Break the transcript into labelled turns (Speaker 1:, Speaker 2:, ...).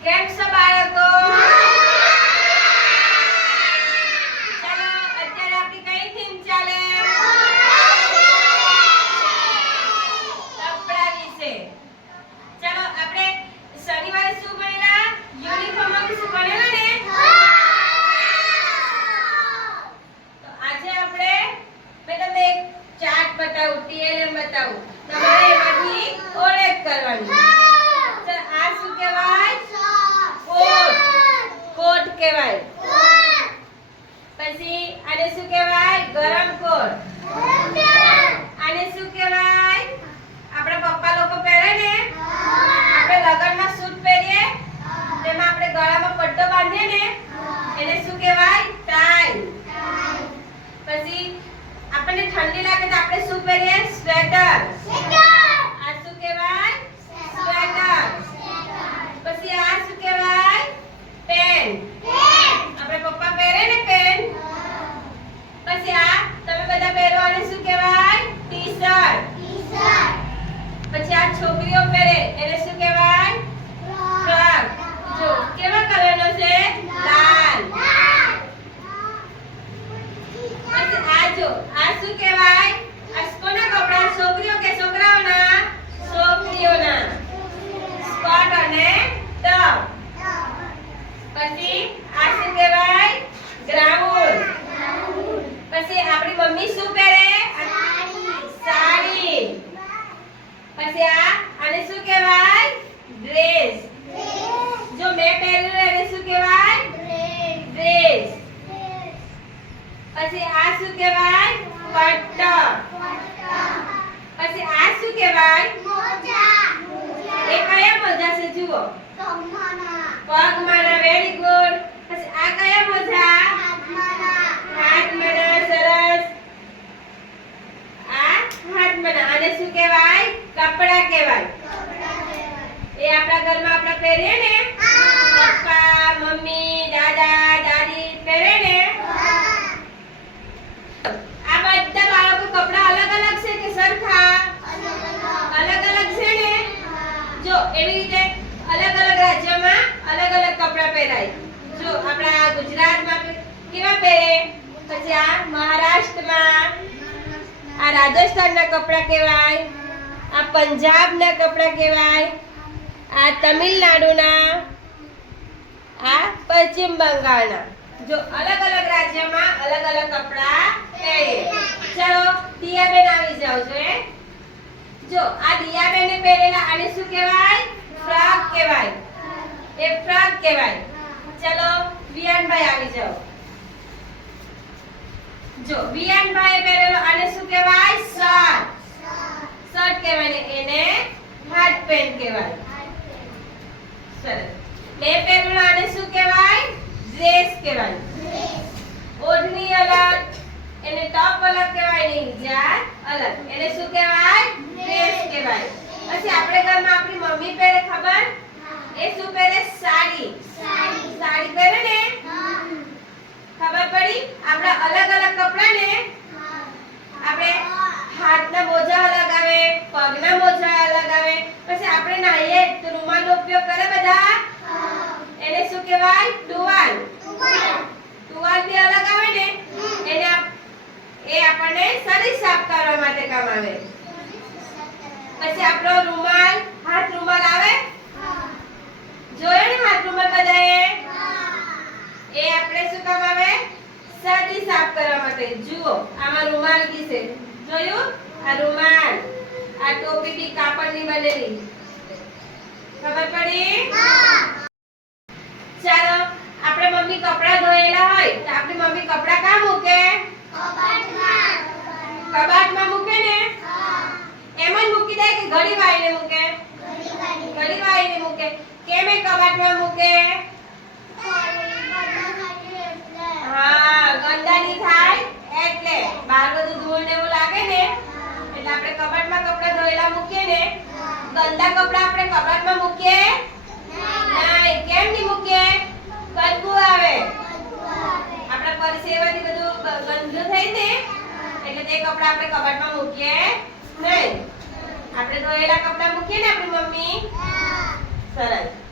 Speaker 1: કેમ છો બાળકો ચાલો અત્યારે આપણી કઈ થીમ ચાલે કપડા વિશે ચાલો આપણે શનિવારે શું ભણેલા યુનિફોર્મ વિશે ભણેલા ને તો આજે આપણે મેં તમને એક ચાર્ટ બતાવું ટીએલએમ બતાવું તમારે એમાંથી ઓળખ કરવાની ચાલો આ શું કહેવાય કોટ કોટ કહેવાય પછી આને શું કહેવાય ગરમ કોટ આને શું કહેવાય આપણા પપ્પા લોકો પહેરે ને આપણે લગનમાં સૂટ પહેરીએ તેમાં આપણે ગળામાં પટ્ટો બાંધીએ ને એને શું કહેવાય? ટાઈ પછી આપણને ઠંડી લાગે તો આપણે શું પહેરીએ? સ્વેટર આ શું કહેવાય સ્વેટર પછી આ શું કહેવાય પેન આપણે પપ્પા પહેરે ને પેન પછી આ તમે બધા પહેરો આને શું કહેવાય ટી-શર્ટ પછી આ છોકરીઓ પહેરે એને શું કહેવાય ફ્રોક જો કેવા કલરનો છે લાલ પછી આ જો આ શું કહેવાય આ કોના કપડા છોકરીઓ કે છોકરાઓના છોકરીઓના સ્કર્ટ અને ટપ પછી આ શું કહેવાય ગ્રાઉન્ડ પછી આપણી મમ્મી શું પહેરે સાડી પછી આ આને શું કહેવાય ડ્રેસ જો મેં પહેરેલું એને શું કહેવાય ડ્રેસ પછી આ શું કહેવાય પટ્ટો પછી આ શું કહેવાય એ કયા મોજા છે જુઓ પગમાંના વેરી ગુડ પછી આ કયા મોજા હાથમાંના સરસ આ હાથમાંના આને શું કહેવાય કપડા કહેવાય? એ આપણા ઘરમાં આપણે પહેરીએ ને? પપ્પા, મમ્મી, દાદા, દાદી પહેરે ને? આ બધા બાળકો કપડા અલગ અલગ છે કે સરખા? અલગ અલગ છે ને? જો, એવી રીતે અલગ અલગ રાજ્યમાં અલગ અલગ કપડા પહેરાય. જો, આપણા ગુજરાતમાં કેવા પહેરે? પછી આ મહારાષ્ટ્રમાં. આ રાજસ્થાનના કપડા કહેવાય. પંજાબના કપડાં કહેવાય, આ તમિલનાડુના, આ પશ્ચિમ બંગાળના. જો અલગ અલગ રાજ્યમાં અલગ અલગ કપડાં પહેરે. ચલો, દિયાબેન આવી જાવ છો એ જો, આ દિયાબેને પહેરેલા આને શું કહેવાય? ફ્રોક કહેવાય. એ ફ્રોક કહેવાય. ચલો, વિયાનભાઈ આવી જાઓ. જો, વિયાનભાઈએ પહેરેલો આને શું કહેવાય? શર્ટ શર્ટ કહેવાય ને એને હાફ પેન્ટ કહેવાય સરસ મેં પહેરેલું આને શું કહેવાય ડ્રેસ કહેવાય ઓઢણી અલગ. એને ટોપ અલગ કહેવાય ને જાત અલગ. એને શું કહેવાય? ડ્રેસ કહેવાય. પછી આપણે ઘરમાં આપણી મમ્મી પહેરે ખબર? એ શું પહેરે? સાડી. સાડી. પહેરે ને? ખબર પડી? આપણા અલગ અલગ કપડા ને? આપણે હાથના મોજા અલગ આવે પગના મોજા અલગ આવે. પછી આપણે નાહીએ તો રૂમાલનો ઉપયોગ કરે બધા? એને શું કહેવાય? ટુવાલ ટુવાલ બી અલગ આવે ને એને એ આપણને શરીર સાફ કરવા માટે કામ આવે. પછી આપણો રૂમાલ હાથ રૂમાલ આવે? જોયો ને હાથ રૂમાલ બધાએ? એ આપણે શું કામ આવે? શરીર સાફ કરવા માટે. જુઓ આમાં રૂમાલ છે જોયું? આ રૂમાલ આ ટોપી બી કાપડની બનેલી. ખબર પડી ચાલો આપણે મમ્મી ધોયેલા હોય તો આપણી મમ્મી કપડા કાં મૂકે? કબાટમાં મૂકે ને? એમ જ મૂકી દે કે ઘડી વાળીને મૂકે? ઘડી વાળીને મૂકે. કેમ એ કબાટમાં મૂકે? હા એડા કપડા મૂકીએ ને આપણી મમ્મી? સરસ.